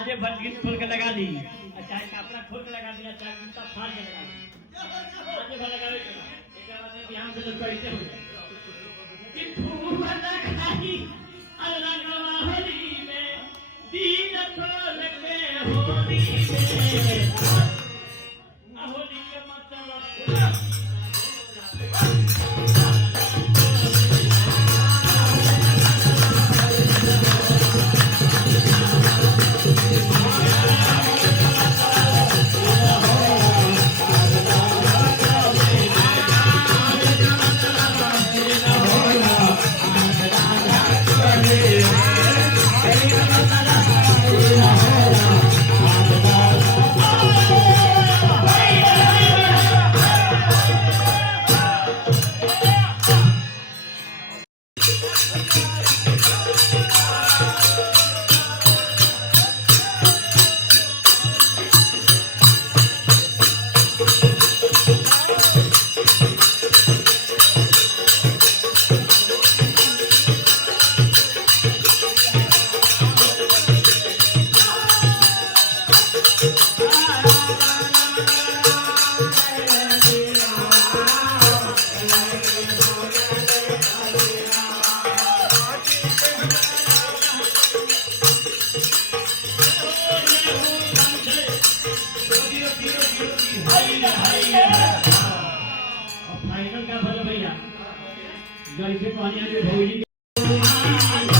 आज बलगीत खोल के लगा ली, चाहे कपड़ा खोल के लगा दिया, चाहे जूता फाड़ के लगा दी, आज भर लगावे के ना एक बात है बिहान से तो कैसे हो जाए कि फूल खाई अल्लाह गवा होली में दीन खोल के होली में होली के मतलब फाइनल का भले भैया घर से पानी आके भौजी